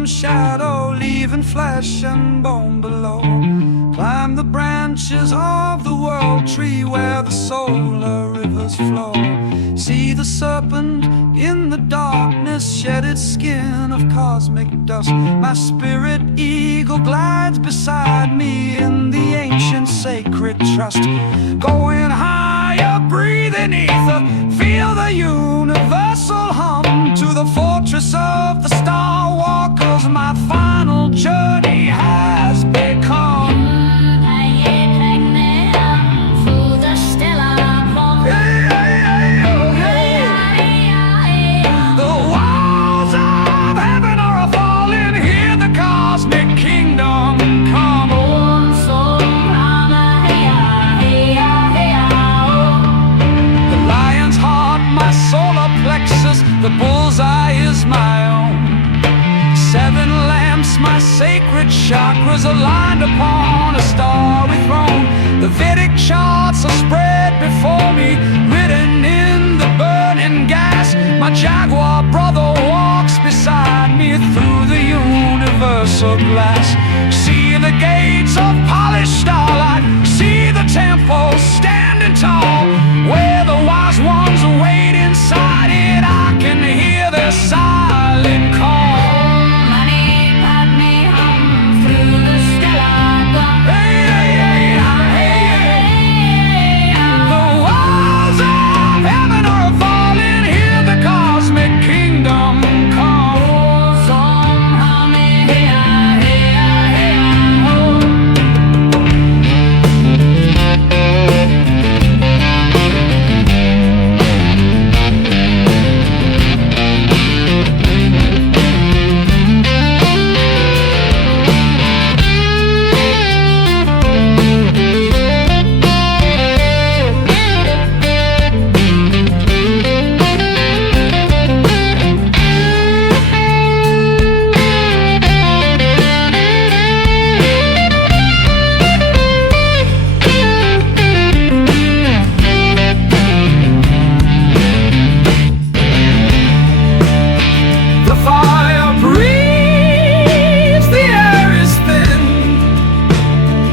kingdom shadow, leaving flesh and bone below. Climb the branches of the world tree where the solar rivers flow. See the serpent in the darkness shed its skin of cosmic dust. My spirit eagle glides beside me in the ancient sacred trust. Going higher, breathing ether, feel the universal hum. To the fortress of the star walkers my final journey has become. The bullseye is my own. 7 lamps, my sacred chakras aligned upon a starry throne. The Vedic charts are spread before me, written in the burning gas. My jaguar brother walks beside me through the universal glass. See the gates of polished starlight, see the temple standing tall, where the wise ones wait inside it. I can hear their silent call.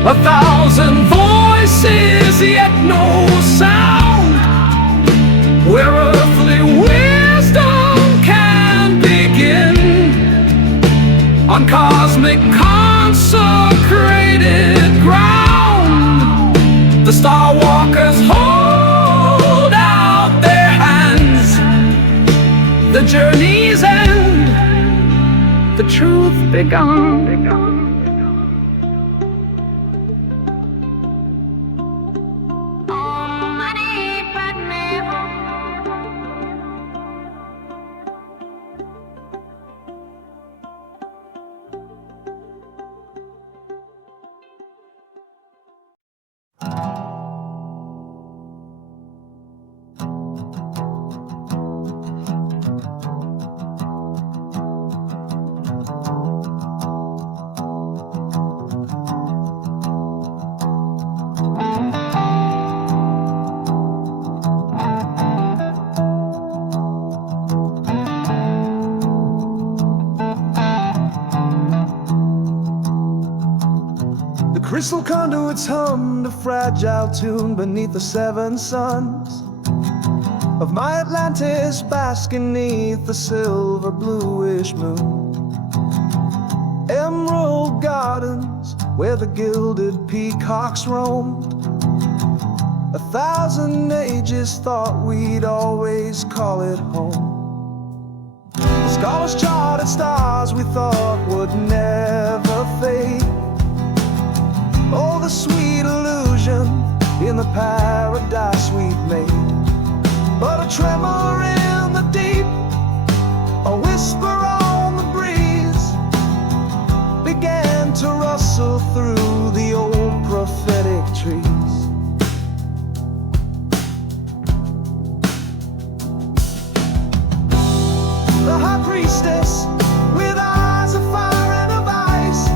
A thousand voices, yet no sound, where earthly wisdom can begin. On cosmic consecrated ground, the star walkers hold out their hands. The journey's end, the truth begun. Crystal conduits hummed a fragile tune beneath the 7 suns of my Atlantis, basking neath the silver bluish moon. Emerald gardens where the gilded peacocks roamed. 1,000 ages thought we'd always call it home. Scholars charted stars we thought would never fade. Oh, the sweet illusion in the paradise we'd made. But a tremor in the deep, a whisper on the breeze, began to rustle through the old prophetic trees. The high priestess, with eyes of fire and of ice,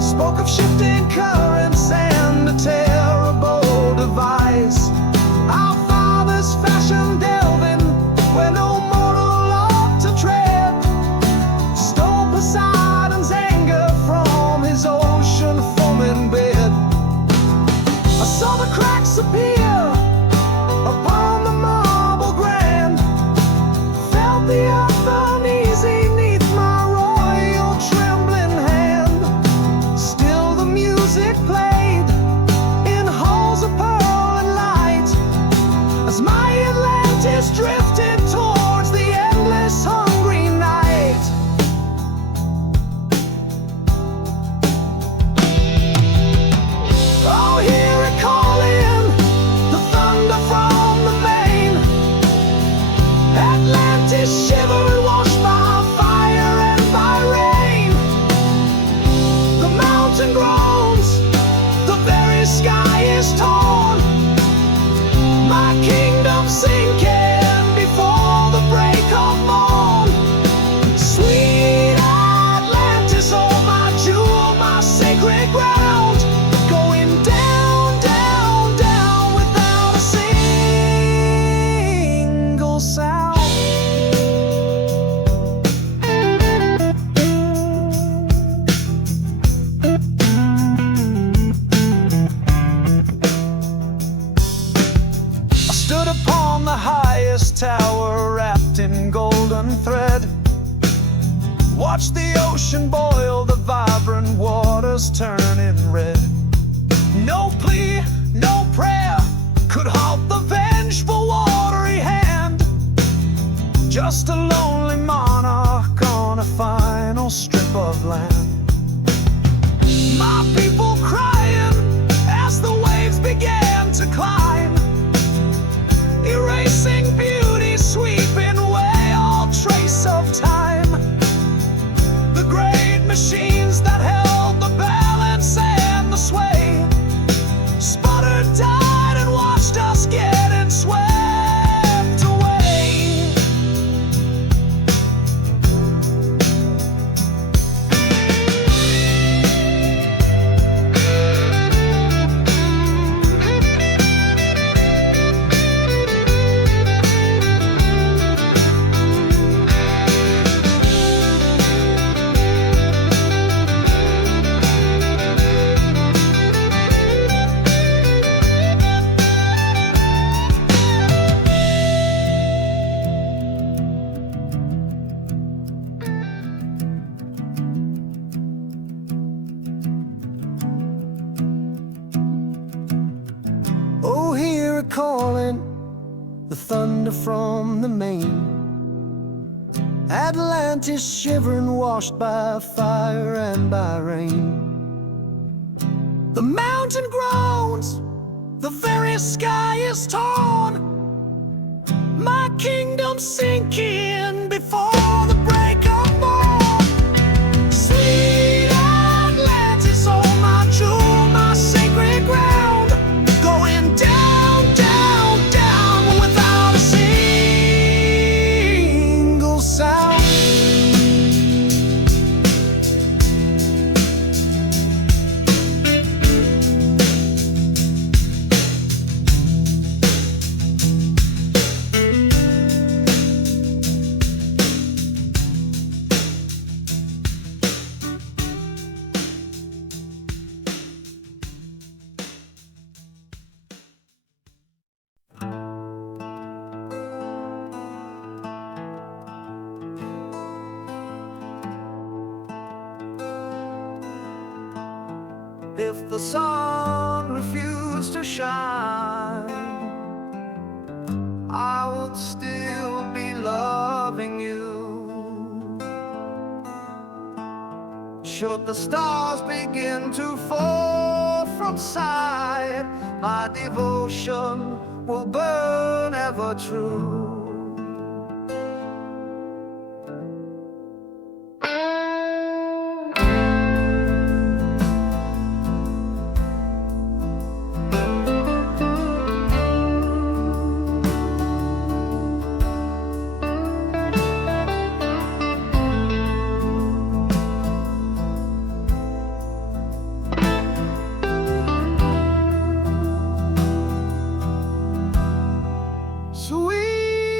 spoke of shifting currents and a terrible device. Our fathers fashioned delving watch the ocean boil, the vibrant waters turning red. No plea, no prayer could halt the vengeful watery hand. Just a lonely monarch on a final strip of land. My people crying as the waves began to climb, erasing beauty, sweeping away all trace of time. The great machines that held the balance and the sway sputtered, died, and watched us getting swept away. Oh, hear it calling, the thunder from the main. Atlantis shivering, washed by fire and by rain. The mountain groans, the very sky is torn. My kingdom sinking before the break of morn. Sweet Atlantis, oh my jewel, my sacred ground, going down, down, down without a single sound. If the sun refused to shine, I would still be loving you. Should the stars begin to fall from sight, my devotion will burn ever true. Sweet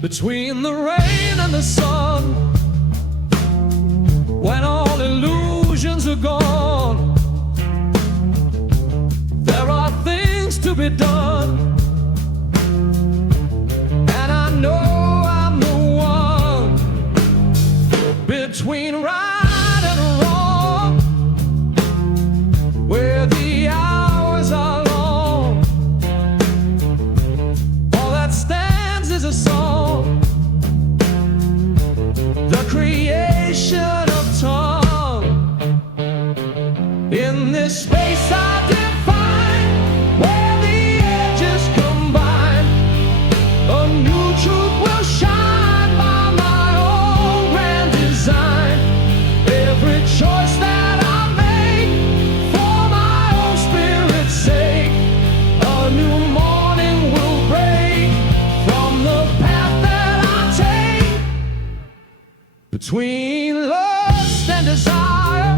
between the rain and the sun. When all illusions are gone, there are things to be done. And I know I'm the one between right and wrong, where the hours are long. All that stands is a song, the creation of tongue. In this space I define, where the edges combine, a new truth will shine by my own grand design. Every choice that I make, for my own spirit's sake, a new morning will break from the path that I take. Between lust and desire,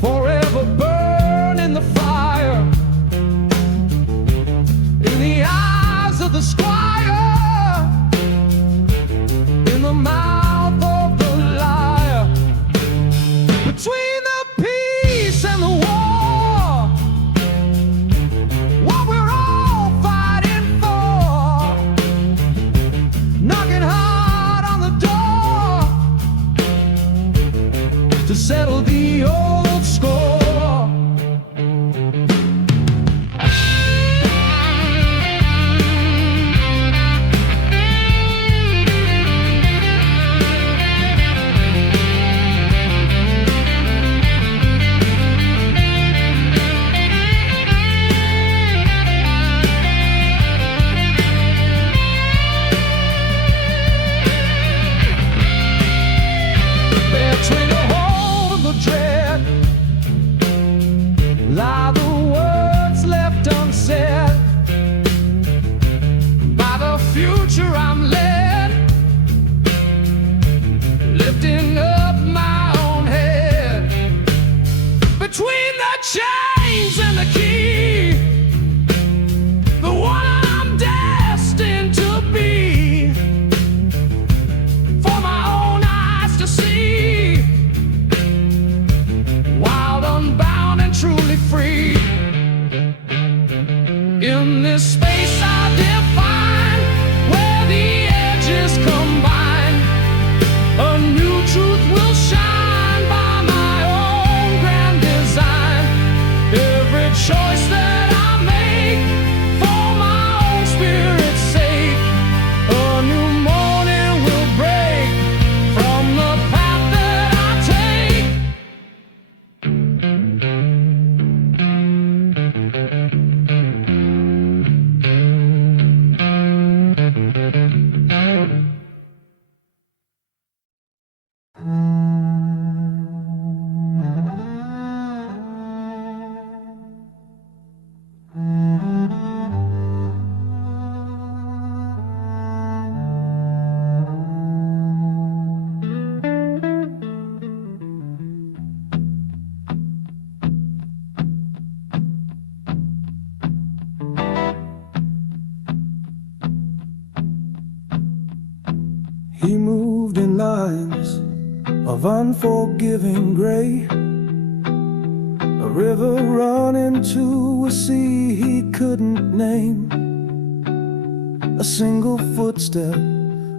forever burn in the fire. In the eyes of the squire, in the mouth of the liar. Between the peace and the war, what we're all fighting for. Knocking hard on the door to settle the old score. Between the hold and the dread lie the words left unsaid. By the future I'm led, lifting up my own head. Between the chains and the key, the one I'm destined to be, for my own eyes to see, wild, unbound, and truly free. In this space I define, where the edges combine, a new truth will shine by my own grand design. Every choice that I make, for my own spirit's sake, a new morning will break from the path that I take. He moved in lines of unforgiving gray, a river running to a sea he couldn't name, a single footstep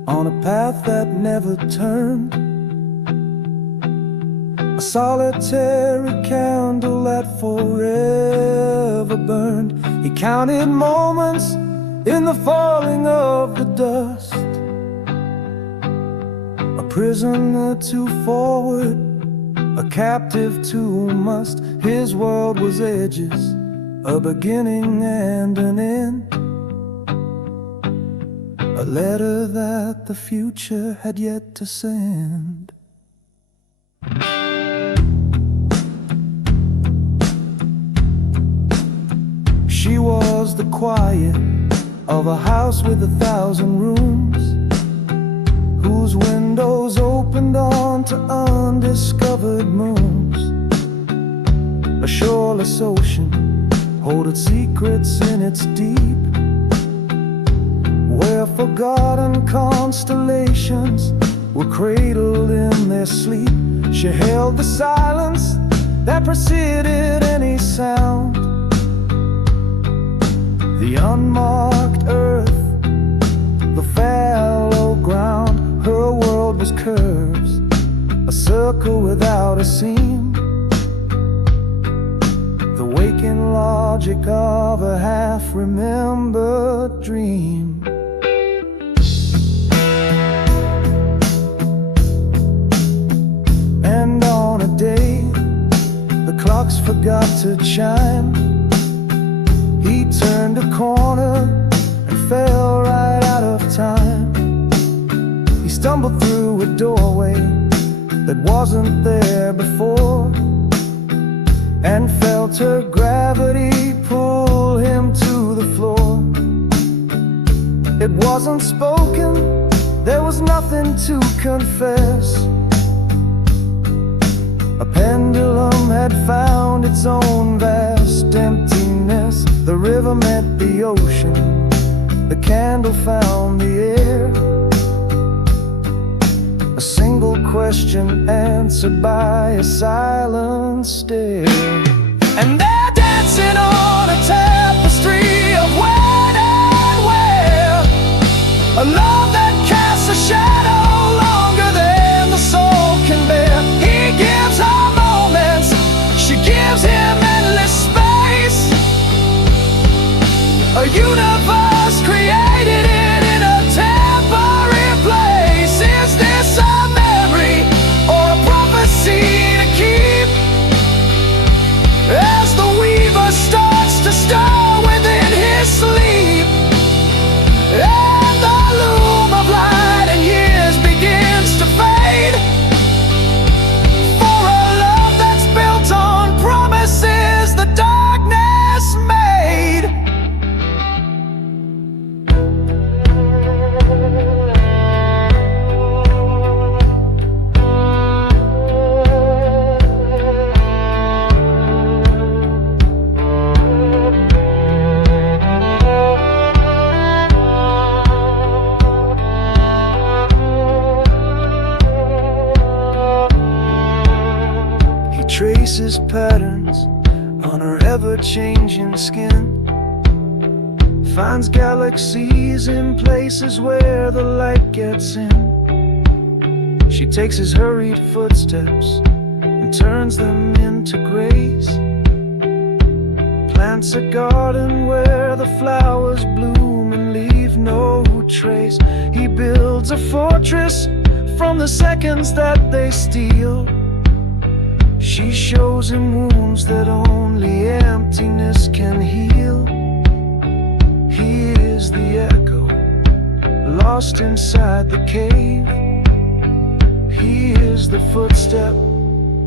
on a path that never turned, a solitary candle that forever burned. He counted moments in the falling of the dust, a prisoner too forward, a captive too must. His world was edges, a beginning and an end, a letter that the future had yet to send. She was the quiet of a house with 1,000 rooms, whose windows opened onto undiscovered moons. A shoreless ocean holding secrets in its deep, where forgotten constellations were cradled in their sleep. She held the silence that preceded any sound. The unmarked earth, the fallow ground, her world was curves, a circle without a seam. The waking logic of a half-remembered dream. And on a day the clocks forgot to chime, he turned a corner and fell right out of time. He stumbled through a doorway that wasn't there before, and felt her gravity pull him to the floor. It wasn't spoken, there was nothing to confess. A pendulum had found its own vast emptiness. The river met the ocean, the candle found the air. A single question answered by a silent stare. And they're dancing on a tapestry of when and where, a love that casts a shadow longer than the soul can bear. He gives her moments, she gives him endless space, a universe created in a temporary place. Is this a memory or a prophecy to keep? As the weaver starts to stir within his sleep, and the loom of light and years begins to fade, for a love that's built on promises the darkness made. Traces patterns on her ever-changing skin, finds galaxies in places where the light gets in. She takes his hurried footsteps and turns them into grace, plants a garden where the flowers bloom and leave no trace. He builds a fortress from the seconds that they steal. She shows him wounds that only emptiness can heal. He is the echo, lost inside the cave. He is the footstep,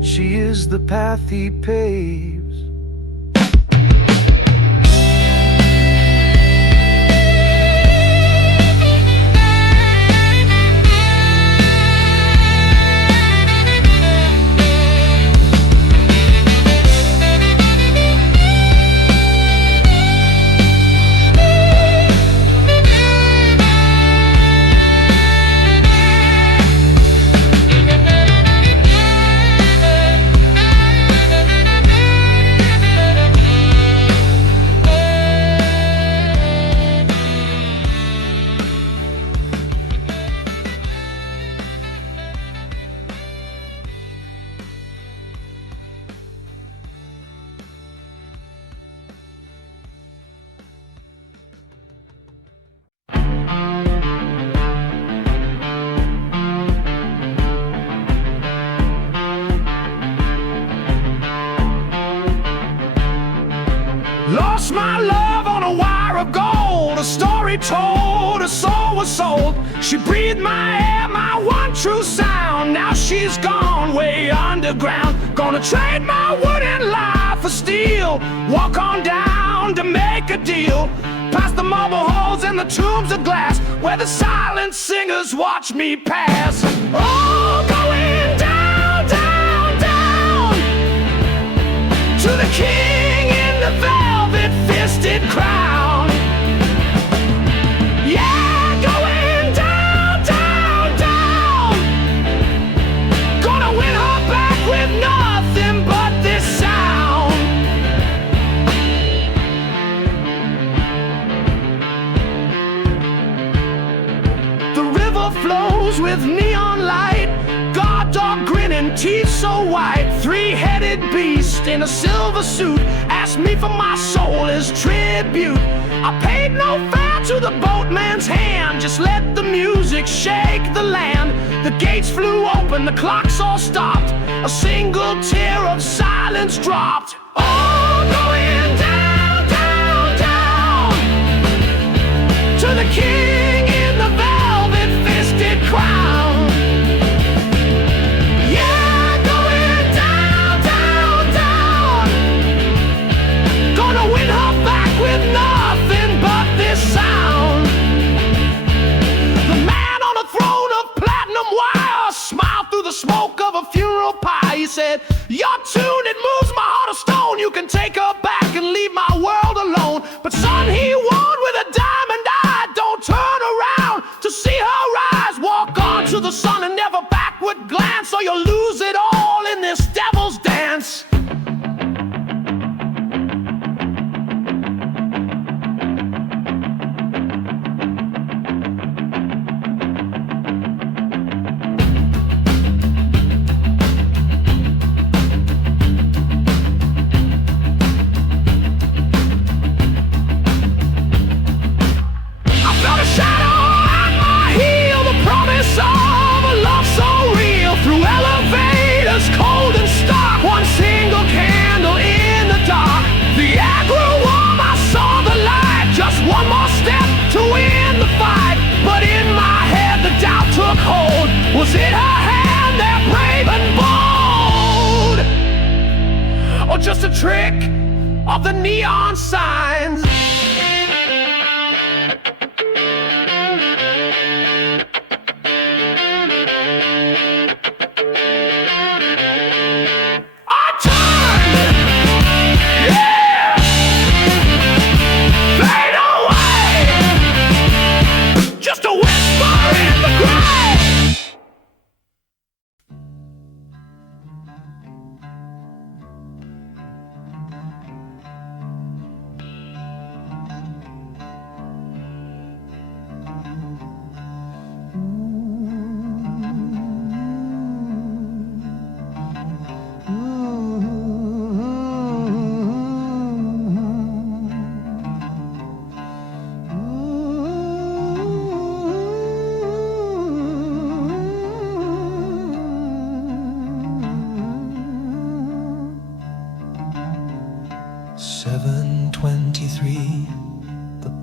she is the path he paves. Lost my love on a wire of gold, a story told, a soul was sold. She breathed my air, my one true sound. Now she's gone way underground. Gonna trade my wooden life for steel, walk on down to make a deal, past the marble halls and the tombs of glass, where the silent singers watch me pass. Oh, going down, down, down, to the king in the velvet fisted crown. Yeah, going with neon light. God dog grinning, teeth so white. Three-headed beast in a silver suit asked me for my soul as tribute. I paid no fare to the boatman's hand, just let the music shake the land. The gates flew open, the clocks all stopped, a single tear of silence dropped. All going down, down, down, to the king in the velvet-fisted crown. Yeah, going down, down, down, gonna win her back with nothing but this sound. The man on a throne of platinum wire smiled through the smoke of a funeral pie. He said, your tune, it moves my heart of stone. You can take her back and leave my world alone. But son, he won with a diamond eye. Don't turn around to see her rise. Walk on to the sun and never backward glance, or you'll lose it all in this devil's dance. Was it her hand, that brave and bold, or just a trick of the neon signs?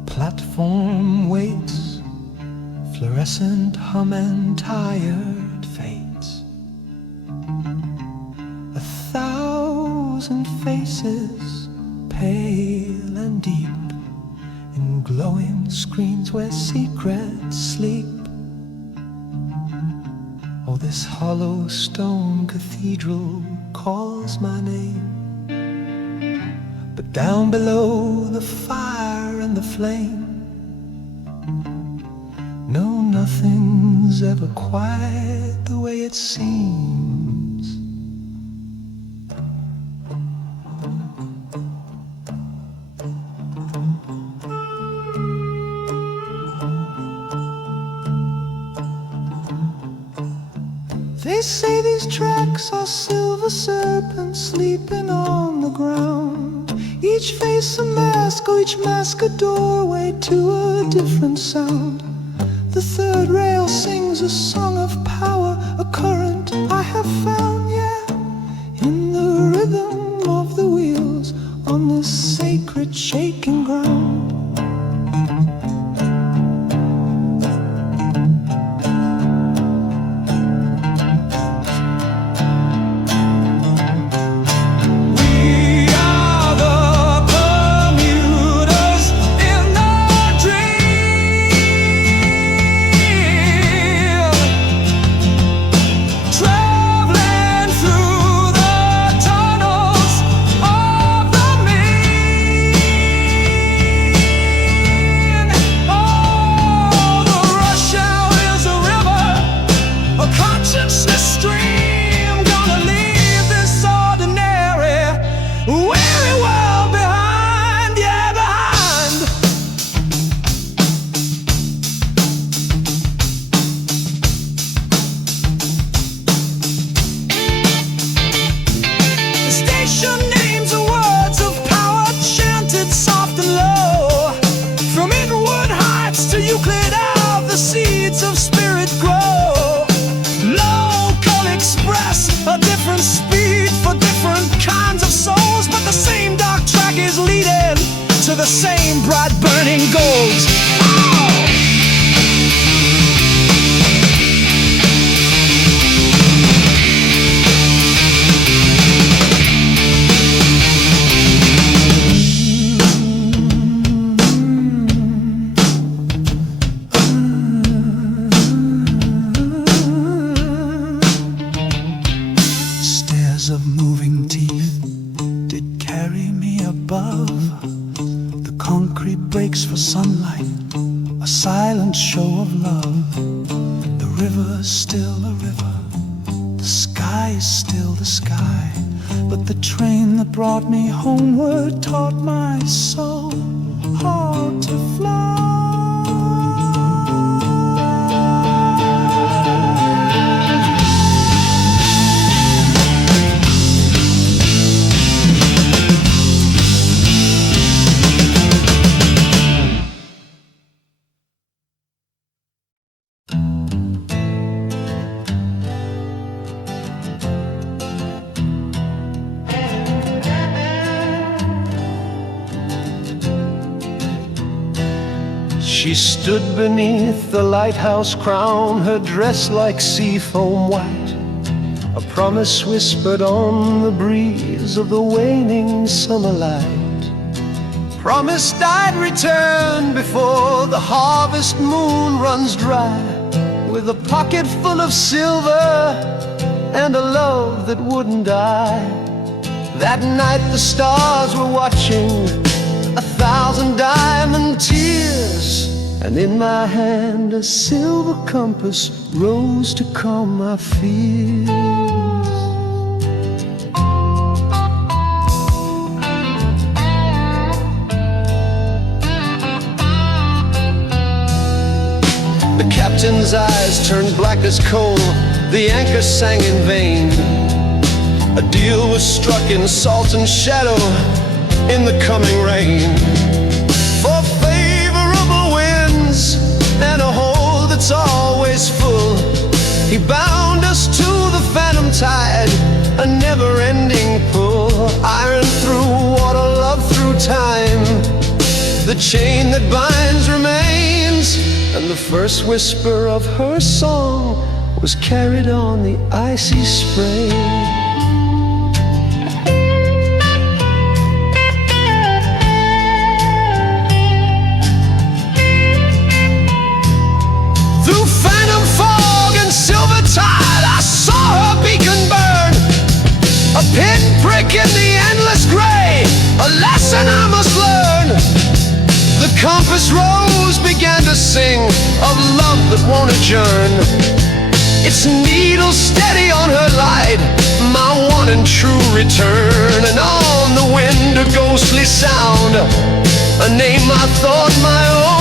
Platform waits, fluorescent hum and tired fates. 1,000 faces, pale and deep, in glowing screens where secrets sleep. Oh, this hollow stone cathedral calls my name, but down below the fire and the flame, no, nothing's ever quite the way it seems. They say these tracks are silver serpents sleeping on the ground. Each face a mask, or each mask a doorway to a different sound. The third rail sings a song of power, a current I have found, yeah, in the rhythm of the wheels on this sacred shaking ground. Traveling the same bright burning gold. Of moving teeth did carry me above. The concrete breaks for sunlight, a silent show of love. The river is still a river, the sky is still the sky, but the train that brought me homeward taught my soul how to fly. She stood beneath the lighthouse crown, her dress like seafoam white, a promise whispered on the breeze of the waning summer light. Promised I'd return before the harvest moon runs dry, with a pocket full of silver and a love that wouldn't die. That night the stars were watching, 1,000 diamond tears, and in my hand a silver compass rose to calm my fears. The captain's eyes turned black as coal, the anchor sang in vain. A deal was struck in salt and shadow in the coming rain. For favorable winds and a hold that's always full, he bound us to the phantom tide, a never-ending pull. Iron through water, love through time, the chain that binds remains, and the first whisper of her song was carried on the icy spray. I saw her beacon burn, a pinprick in the endless gray, a lesson I must learn. The compass rose began to sing of love that won't adjourn. Its needle steady on her light, my one and true return. And on the wind a ghostly sound, a name I thought my own.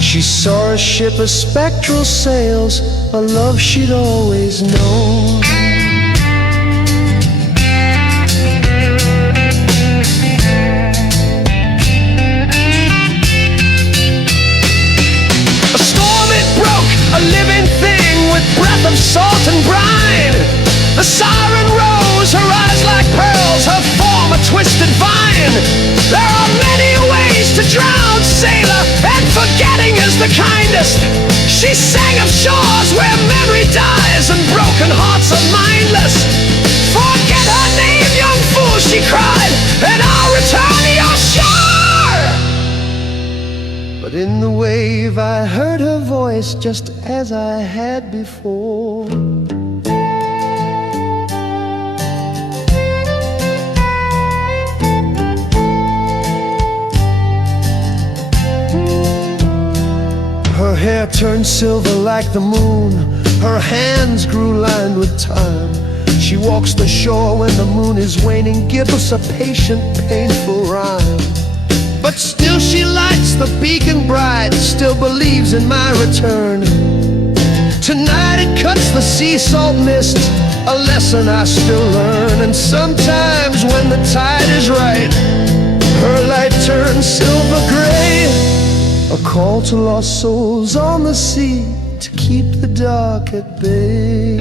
She saw a ship of spectral sails, a love she'd always known. A storm it broke, a living thing with breath of salt and brine. The siren rose, her eyes like pearls, her form a twisted vine. There are many ways to drown, sailor, and forgetting is the kindest. She sang of shores where memory dies and broken hearts are mindless. Forget her name, young fool, she cried, and I'll return to your shore. But in the wave I heard her voice just as I had before. Her hair turned silver like the moon, her hands grew lined with time. She walks the shore when the moon is waning, give us a patient, painful rhyme. But still she lights the beacon bright, still believes in my return. Tonight it cuts the sea salt mist, a lesson I still learn. And sometimes when the tide is right, her light turns silver gray, a call to lost souls on the sea to keep the dark at bay.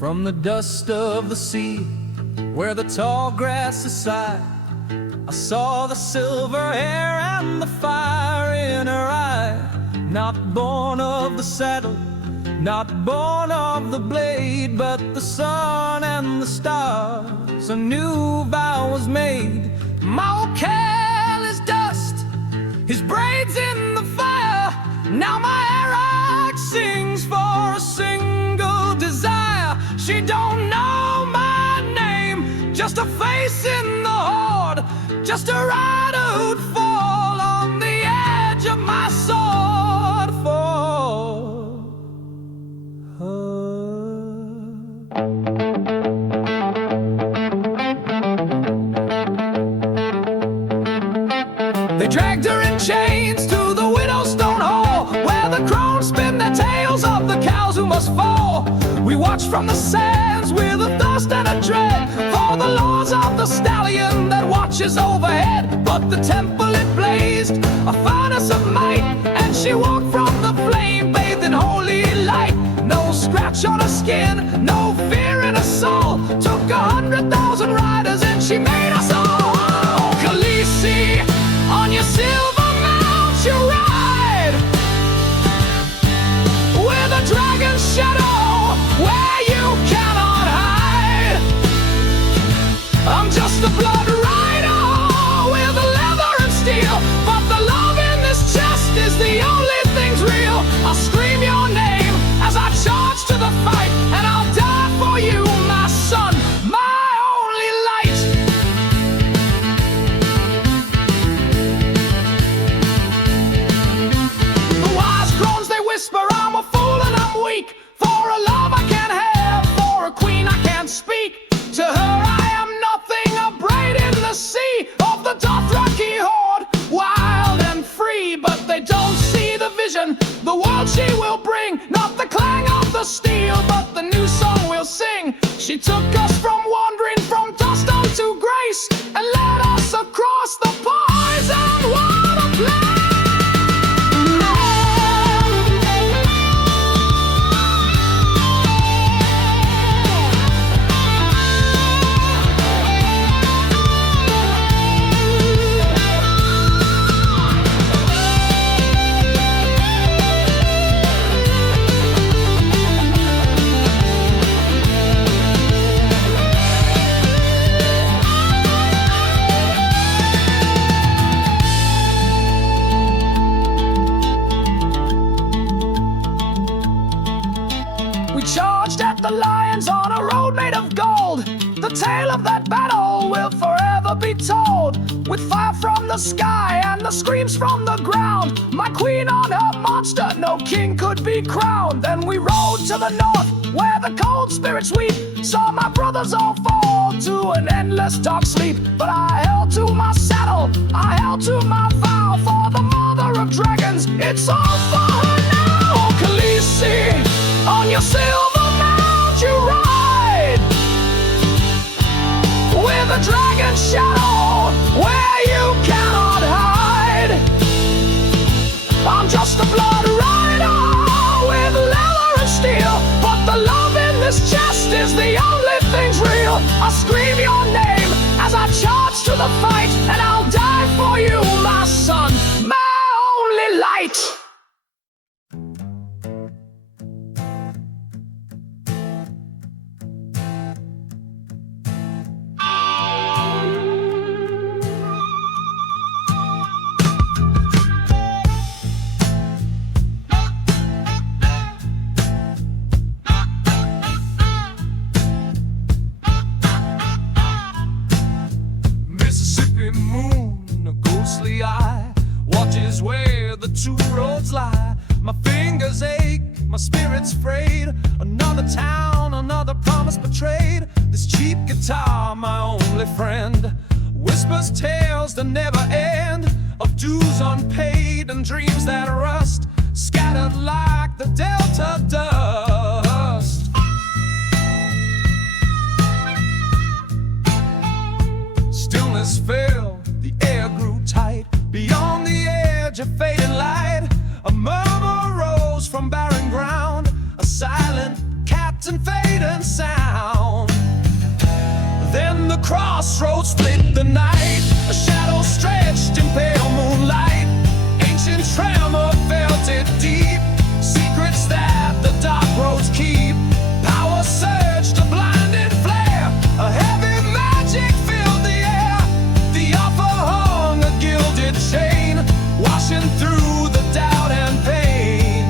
From the dust of the sea, where the tall grasses sigh, I saw the silver hair and the fire in her eye. Not born of the saddle, not born of the blade, but the sun and the stars, a new vow was made. My old Cal is dust, his braids in the fire. Now my Arak sings for a single desire. She don't know my name, just a face in the horde, just a rider who'd fall on the edge of my sword for her. They dragged her in chains to the widow's stone hall, where the crones spin their tales of the cows who must fall. We watched from the sands with a thirst and a dread for the laws of the stallion that watches overhead. But the temple it blazed, a furnace of might, and she walked from the flame bathed in holy light. No scratch on her skin, no fear in her soul. Took 100,000 riders and she made us all. Oh, Khaleesi, on your silver mount you ride, with a dragon's shadow where you cannot hide. I'm just a blood rider with a leather and steel, but the love in this chest is the only thing's real. I'll scream your name as I charge to the fight, and I'll die for you, my son, my only light. The wise crones they whisper I'm a fool and I'm weak, for a love I can't have, for a queen I can't speak. To her I am nothing, a braid in the sea of the Dothraki horde, wild and free. But they don't see the vision, the world she will bring. Not the clang of the steel, but the new song we'll sing. She took us from wandering from dust unto grace, and led us across the poison water the lions on a road made of gold. The tale of that battle will forever be told, with fire from the sky and the screams from the ground. My queen on her monster, no king could be crowned. Then we rode to the north, where the cold spirits weep. Saw my brothers all fall to an endless dark sleep. But I held to my saddle, I held to my vow, for the mother of dragons, it's all for her now. Oh, Khaleesi, on your silver mount you ride, with a dragon's shadow where you cannot hide. I'm just a blood rider with leather and steel, but the love in this chest is the only thing's real. I'll scream your name as I charge to the fight, and I'll die for you, my son, my only light. Moon, a ghostly eye, watches where the two roads lie. My fingers ache, my spirit's frayed. Another town, another promise betrayed. This cheap guitar, my only friend, whispers tales that never end, of dues unpaid and dreams that rust, scattered like the delta dust. Stillness fell, the air grew tight. Beyond the edge of fading light, a murmur rose from barren ground. A silent captive and fading sound. Then the crossroads split the night, a shadow stretched in pale moonlight. Ancient tremor felt it deep, secrets that the dark roads keep. Power surged, a blinding flare, a heavy magic filled the air. The offer hung a gilded chain, washing through the doubt and pain.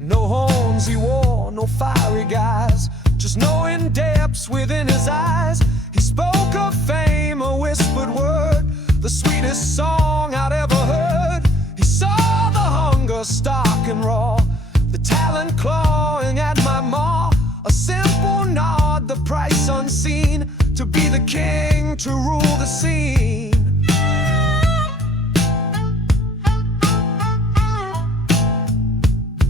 No horns he wore, no fiery guise, just knowing depths within his eyes. He spoke of fame, a whispered word, the sweetest song I'd ever heard. He saw the hunger stark and raw, the talent clawing at my maw. A simple nod, the price unseen, to be the king, to rule the scene.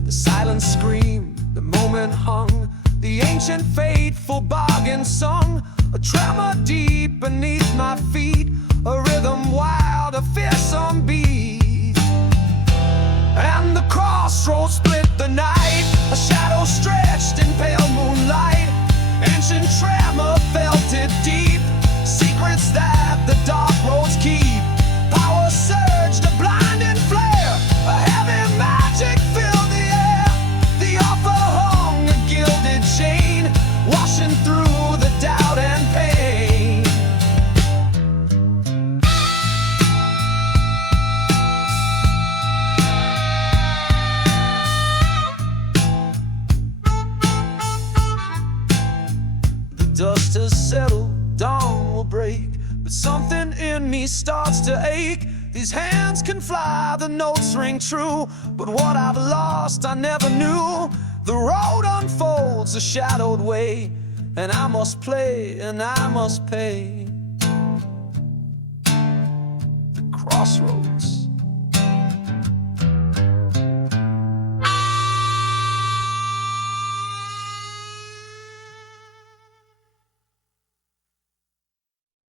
The silence screamed, the moment hung, the ancient fateful bargain sung. A tremor deep beneath my feet, a rhythm wild, a fearsome beat. And the crossroads split the night, a shadow stretched in pale moonlight. Ancient tremor felt it deep, secrets that the dark roads keep. Power surged, a blinding flare, a heavy magic filled the air. The offer hung a gilded chain, washing through the doubt and pain. The dust has settled, dawn will break, but something in me starts to ache. These hands can fly, the notes ring true, but what I've lost I never knew. The road unfolds a shadowed way, and I must play and I must pay. The crossroads